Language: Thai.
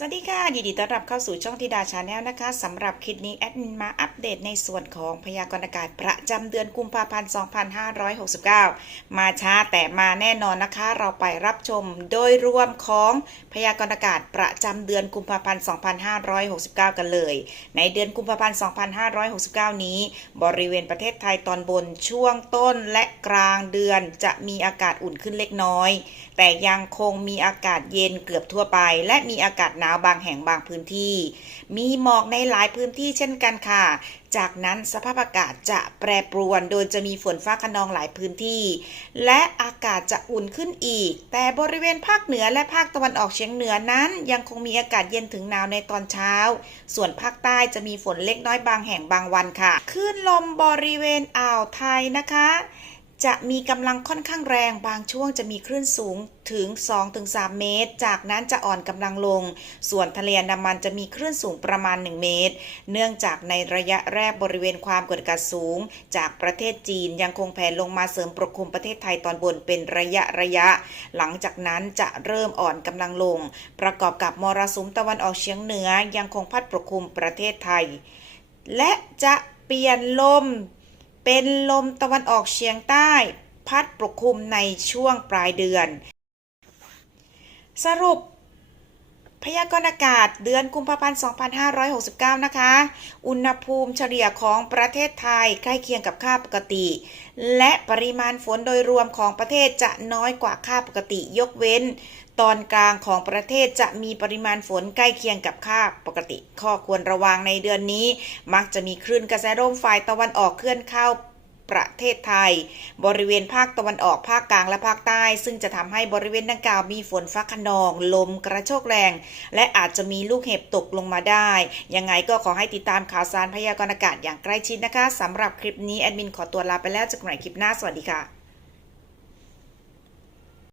สวัสดีค่ะ ยินดีต้อนรับเข้าสู่ช่องธิดาชาแนลนะคะสำหรับคลิปนี้แอดมินมาอัปเดตในส่วนของพยากรณ์อากาศประจำเดือนกุมภาพันธ์ 2569 มาช้าแต่มาแน่นอนนะคะ เราไปรับชมโดยรวมของพยากรณ์อากาศประจำเดือนกุมภาพันธ์ 2569 กันเลย ในเดือนกุมภาพันธ์ 2569 นี้ บริเวณประเทศไทยตอนบนช่วงต้นและกลางเดือนจะมีอากาศอุ่นขึ้นเล็กน้อย แต่ยังคงมีอากาศเย็นเกือบทั่วไป และมีอากาศหนาวบางแห่งบางพื้นที่ มีหมอกในหลายพื้นที่เช่นกันค่ะ จากนั้นสภาพอากาศจะแปรปรวน โดยจะมีฝนฟ้าคะนองหลายพื้นที่ และอากาศจะอุ่นขึ้นอีก แต่บริเวณภาคเหนือและภาคตะวันออกเฉียงเหนือนั้น ยังคงมีอากาศเย็นถึงหนาวในตอนเช้า ส่วนภาคใต้จะมีฝนเล็กน้อยบางแห่งบางวันค่ะคลื่นลมบริเวณอ่าวไทยนะคะ จะมีกำลังค่อนข้างแรงบางช่วงจะมีคลื่นสูงถึง 2-3 เมตร จากนั้นจะอ่อนกำลังลง ส่วนทะเลอันดามันจะมีคลื่นสูงประมาณ 1 เมตร เนื่องจากในระยะแรกบริเวณความกดอากาศสูง จากประเทศจีนยังคงแผ่ลงมาเสริมปกคลุมประเทศไทยตอนบนเป็นระยะระยะ หลังจากนั้นจะเริ่มอ่อนกำลังลง ประกอบกับมรสุมตะวันออกเฉียงเหนือยังคงพัดปกคลุมประเทศไทย และจะเปลี่ยนลม เป็นลมตะวันออกเฉียงใต้ พัดปกคลุมในช่วงปลายเดือน สรุป พยากรณ์อากาศเดือนกุมภาพันธ์ 2569 นะคะ อุณหภูมิเฉลี่ยของประเทศไทยใกล้เคียงกับค่าปกติ และปริมาณฝนโดยรวมของประเทศจะน้อยกว่าค่าปกติ ยกเว้น ตอนกลางของประเทศจะมีปริมาณฝนใกล้เคียงกับค่าปกติ ข้อควรระวังในเดือนนี้ มักจะมีคลื่นกระแสลมฝ่ายตะวันออกเคลื่อนเข้า ประเทศไทย บริเวณภาคตะวันออกภาคกลางและภาคใต้ ซึ่งจะทำให้บริเวณดังกล่าวมีฝนฟ้าขนอง ลมกระโชกแรง และอาจจะมีลูกเห็บตกลงมาได้ ยังไงก็ขอให้ติดตามข่าวสารพยากรณ์อากาศอย่างใกล้ชิดนะคะสำหรับคลิปนี้แอดมินขอตัวลาไปแล้วเจอกันใหม่คลิปหน้าสวัสดีค่ะ